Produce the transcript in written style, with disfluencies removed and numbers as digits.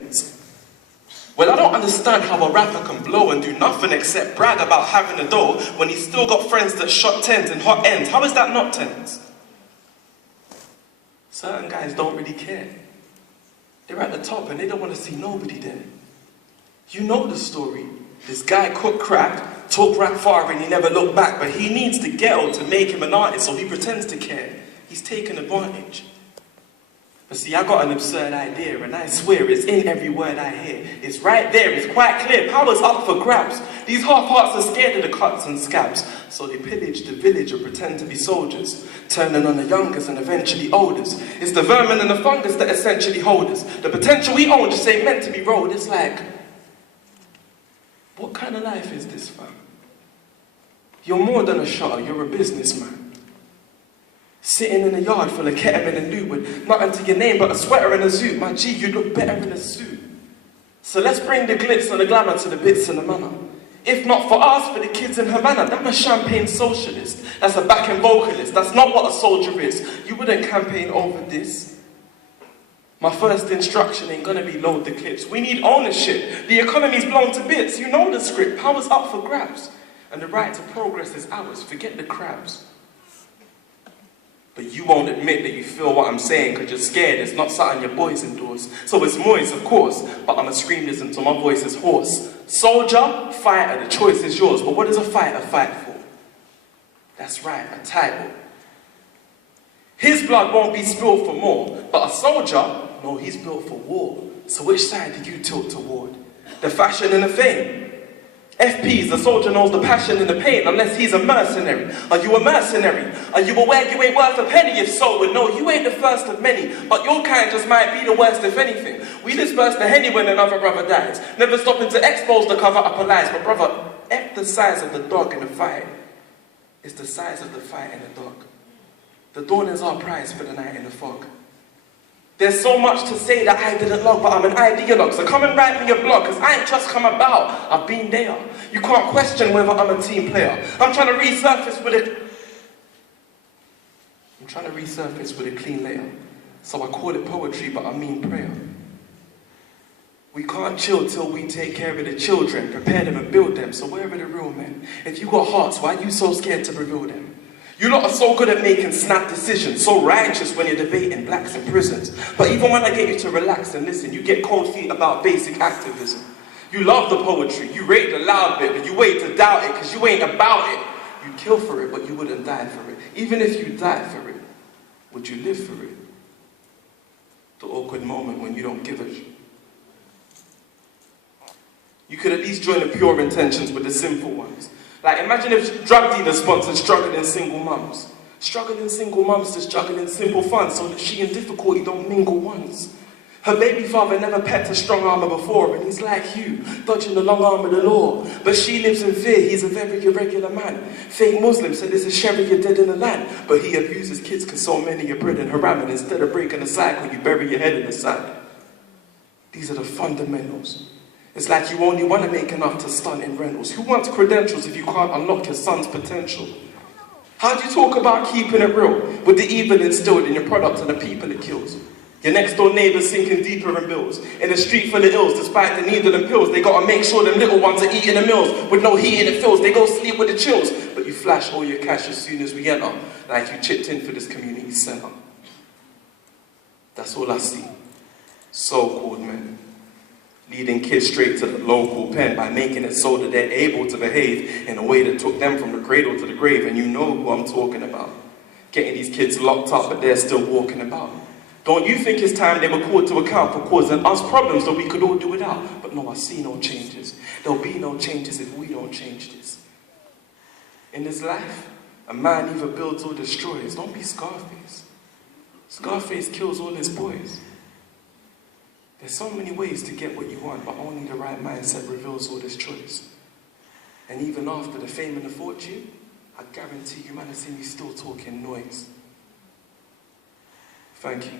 Well, I don't understand how a rapper can blow and do nothing except brag about having a dough when he's still got friends that shot tens in hot ends. How is that not tens? Certain guys don't really care. They're at the top and they don't want to see nobody there. You know the story. This guy cooked crack, talk rap far and he never looked back, but he needs the ghetto to make him an artist, so he pretends to care. He's taken advantage. But see, I got an absurd idea, and I swear it's in every word I hear. It's right there, it's quite clear, power's up for grabs. These half-hearts are scared of the cuts and scabs, so they pillage the village or pretend to be soldiers, turning on the youngest and eventually oldest. It's the vermin and the fungus that essentially hold us. The potential we own just ain't meant to be rolled. It's like, what kind of life is this, fam? You're more than a shutter, you're a businessman. Sitting in a yard full of ketamine and loot with nothing to your name but a sweater and a zoot. My G, you look better in a suit. So let's bring the glitz and the glamour to the bits and the manner. If not for us, for the kids in Havana. I'm a champagne socialist. That's a backing vocalist. That's not what a soldier is. You wouldn't campaign over this. My first instruction ain't gonna be load the clips. We need ownership. The economy's blown to bits. You know the script. Power's up for grabs. And the right to progress is ours. Forget the crabs. But you won't admit that you feel what I'm saying because you're scared. It's not something your boys endorse. So it's moist, of course, but I'ma scream this until my voice is hoarse. Soldier, fighter, the choice is yours. But what does a fighter fight for? That's right, a title. His blood won't be spilled for more, but a soldier, no, he's built for war. So which side do you tilt toward? The fashion and the fame? FPs, the soldier knows the passion and the pain, unless he's a mercenary. Are you a mercenary? Are you aware you ain't worth a penny? If so, well, no, you ain't the first of many, but your kind just might be the worst if anything. We disperse the henny when another brother dies, never stopping to expose the cover up of lies. But brother, F the size of the dog in the fight. It's the size of the fight in the dog. The dawn is our prize for the night in the fog. There's so much to say that I didn't log, but I'm an ideologue, so come and write me a blog, because I ain't just come about, I've been there. You can't question whether I'm a team player. I'm trying to resurface with a clean layer. So I call it poetry, but I mean prayer. We can't chill till we take care of the children, prepare them and build them, so where are the real men? If you got hearts, why are you so scared to reveal them? You lot are so good at making snap decisions, so righteous when you're debating blacks in prisons. But even when I get you to relax and listen, you get cold feet about basic activism. You love the poetry, you rate the loud bit, but you wait to doubt it, because you ain't about it. You kill for it, but you wouldn't die for it. Even if you died for it, would you live for it? The awkward moment when you don't give a shit. You could at least join the pure intentions with the sinful ones. Like, imagine if drug dealers sponsored struggling single mums. Struggling single mums to struggling simple fun so that she and difficulty don't mingle once. Her baby father never pecked a strong armor before, and he's like you, dodging the long arm of the law. But she lives in fear, he's a very irregular man. Fake Muslim said there's a Sharia dead in the land, but he abuses kids because so many are bred in haram, and instead of breaking the cycle, you bury your head in the sand. These are the fundamentals. It's like you only want to make enough to stunt in rentals. Who wants credentials if you can't unlock your son's potential? How do you talk about keeping it real with the evil instilled in your product and the people it kills? Your next door neighbours sinking deeper in bills. In a street full of ills, despite the needle and pills, they gotta make sure them little ones are eating the meals with no heat in the fills. They go sleep with the chills, but you flash all your cash as soon as we enter, like you chipped in for this community centre. That's all I see. So-called men. Leading kids straight to the local pen by making it so that they're able to behave in a way that took them from the cradle to the grave, and you know who I'm talking about. Getting these kids locked up, but they're still walking about. Don't you think it's time they were called to account for causing us problems that we could all do without? But no, I see no changes. There'll be no changes if we don't change this. In this life, a man either builds or destroys. Don't be Scarface. Scarface kills all his boys. There's so many ways to get what you want, but only the right mindset reveals all this choice. And even after the fame and the fortune, I guarantee you man has seen me still talking noise. Thank you.